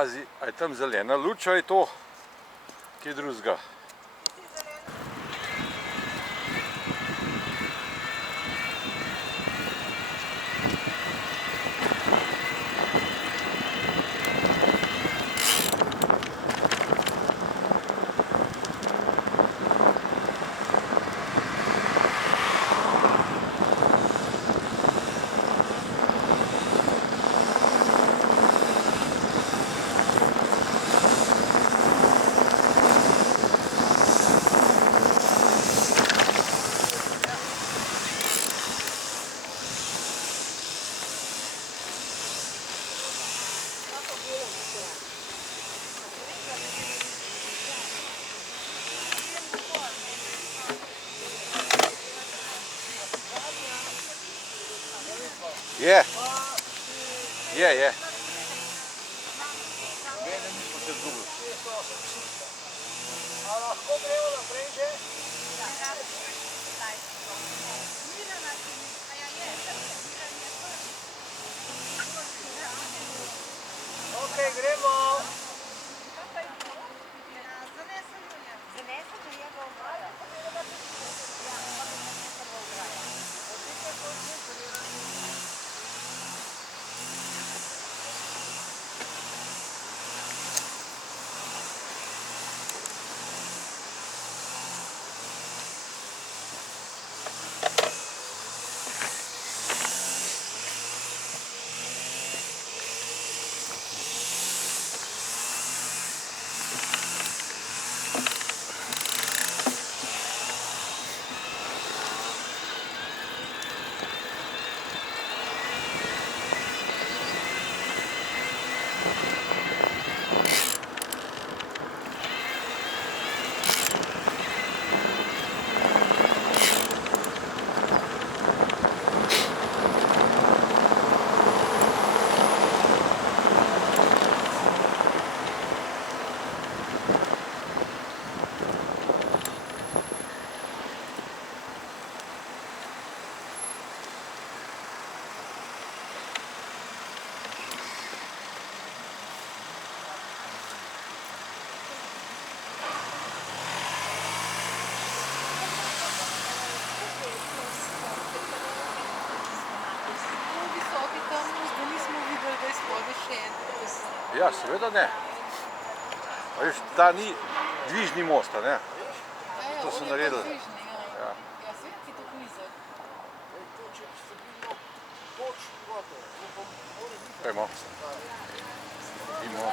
Pazi, a je tam zelena luč, a je to kaj drugega? Je. A lahko gremo naprej že? Ok, gremo. Ja, seveda ne. A veš, ta ni dvižni most, a ne? To so naredili. Ja. Pojmo. Idimo.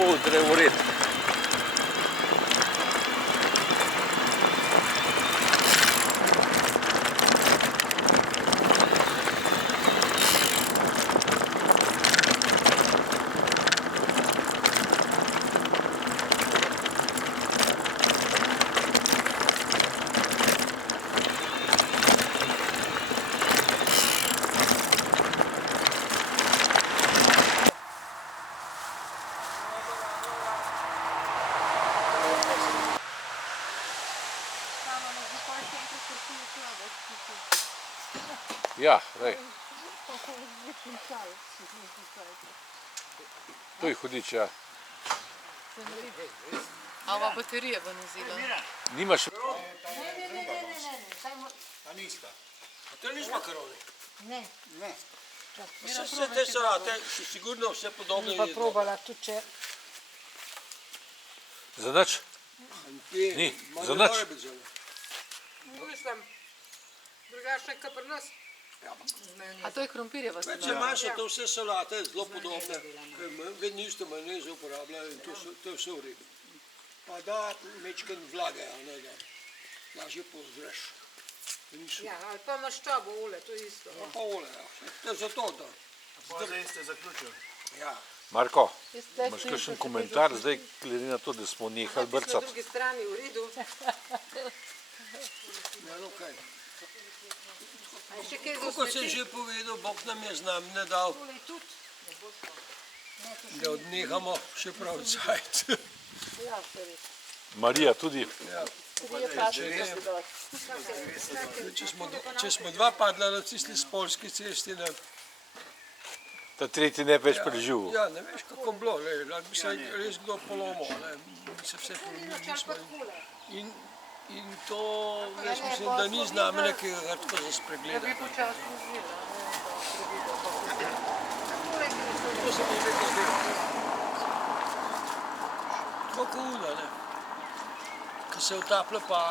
pol drevored. Ja, daj. Tu je hudič, ja. Ava baterija bo nazila. Nimaš... A nista. A to niš makaroni? Ne. Ne. Vse te salate so sigurno vse podobno Pa jedno. probala tudi če. Za nič? Ni, za nič. Mislim, drugačne kot pri nas. A to je krompirjeva Če salata. imaš to vse salate zelo podobne, vedno isto majonezo uporabljajo in to je vse v redu. Pa da mečken vlage, a ne da lažje pozreš. Ja, ali pa maščobo ule, to je isto. Pa ole, ja. To je zato, da. Zdaj ste zaključili. Ja. Marko, imaš kakšen komentar zdaj, glede na to, da smo nehali Na brcati? drugi strani v redu. Ja, no kaj. A je še kaj za Kako sem že povedal, Bog nam je znamenje dal, Tole tudi? da odnehamo še prav cajt. Ja, se res. Marija tudi. Ja. Trije paški so dol. Če smo dva padla na tisti spolski cesti, ne, Ta tretji ne več preživel. ja, ne veš, kako bilo, lahko bi se res kdo polomal, ne, mi se vse polomili nismo. In to, jaz mislim, da ni znamenje, ki ga tako za spregleda. Bi počasi vzela. To se mi že tako zdelo. Tako kot una, ne. Ko se utaplja, pa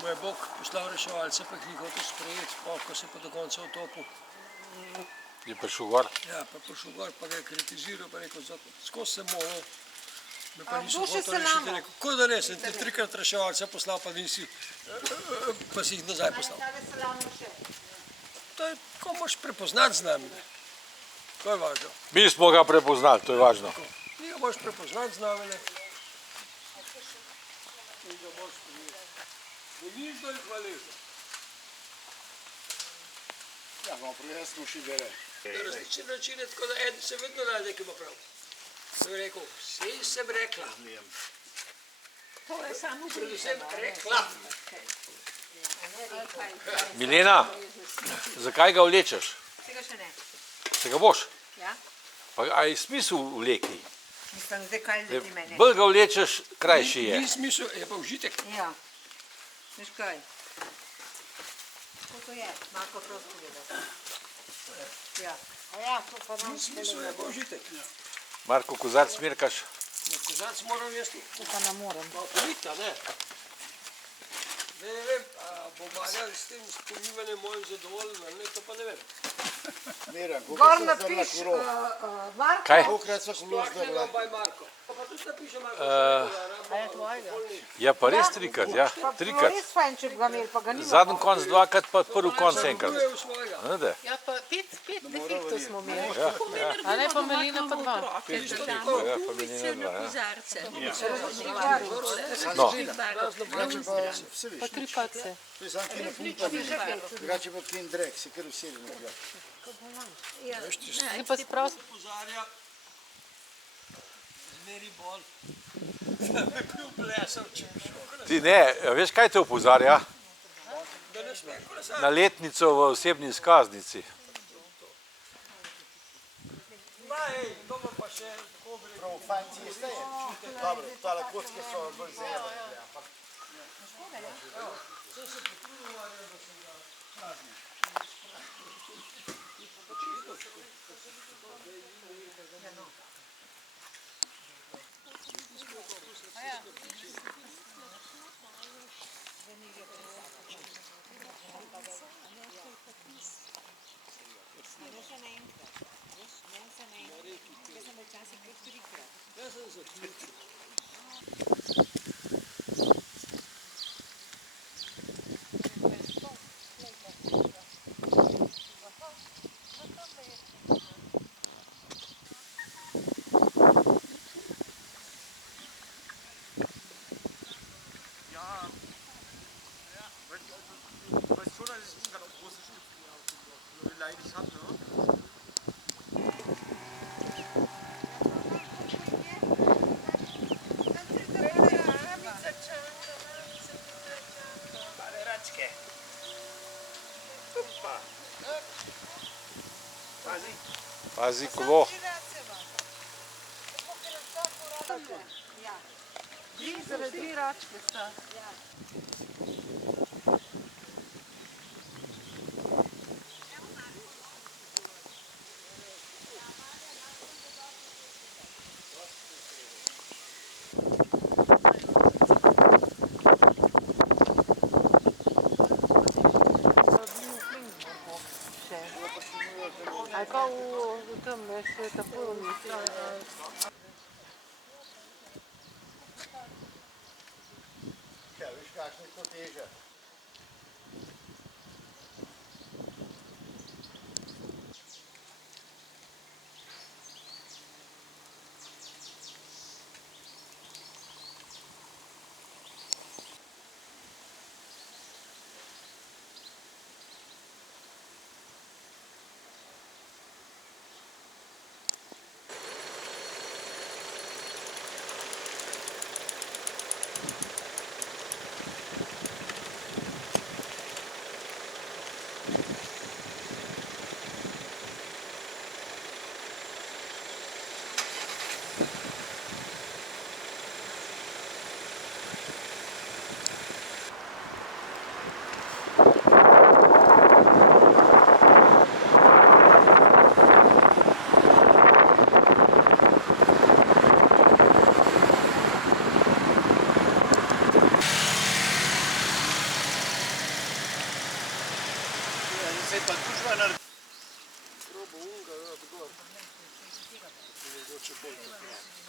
mu je Bog poslal reševalce, pa jih ni hotel sprejeti, pa ko se je pa do konca utopil. Je prišel gor. Ja, pa prišel gor, pa ga je kritiziral, pa rekel, skozi se molil. Me pa A niso kdo še hotel se rešiti, lama? rekel, ko da ne, sem ti trikrat reševalce poslal, pa nisi, pa si jih nazaj poslal. Tale salame še. To je, ko moraš prepoznati znamenje. To je važno. Mi smo ga prepoznali, to je važno. Ti ga moraš prepoznati znamenje. In ga moraš prijeti. Ne niš dol hvaležno. Ja, no, prej smo še bere. Na različne načine, tako da en se vedno najde, ki ima prav. Sem rekel, vse sem rekla. To je samo Predvsem rekla. Milena, zakaj ga vlečeš? Tega še ne. Se ga boš? Ja? Pa a je smisel vleki? Mislim, zdaj kaj leti mene. Bolj ga vlečeš, krajši je. Ni smisel, je pa užitek. Ja. Veš kaj? Kako to je? Marko prosto povedal. Ja. A ja, to pa nam Smisel je pa užitek. Marko, kozarc mirkaš? Na kozac moram jesti. To pa ne morem. Malo polita, ne? Ne vem, a bo Marjan s tem spominjanjem mojim zadovoljen ali ne, to pa ne vem. Miran, Gor koliko sem napiš, zdrla kuro? Marko. Kaj? Kolikrat so kolo Sploh ne zdrla? baj Marko. Pa tudi napiše Marko. A je tvojega? Ja, pa res trikrat, ja. Pa bilo Trikrat. res fajn, če bi ga imeli, pa ga nima. Zadnji konc dvakrat, pa prvi konc enkrat. A ne? Ja, pa pet defiktov smo imeli. Ja, A ne, pa Melina pa dva. ja, pa Milena dva, ja. No. Pa tri pace. To je sam kino pumpa, drugače pa kin drek, se kar usedi na gled. Ti pa sprost. Pozarja, zmeri bolj, da bi bil plesal, če bi šel. Ti ne, veš kaj te opozarja? Da ne sme kolesati. Na letnico v osebni izkaznici. Ma, ej, to bo pa še tako bi rekel. Prav fajn cesta je. Dobro, tale kocke so bolj zajebane. Ampak Pazi kolo. Dve račke sta. Ali pa v tem, veš, tako mislim. Kaj, viš, kakšna je to teža? Se pa gužva narediti. Probo unga, da bi gor. Mogoče bolj.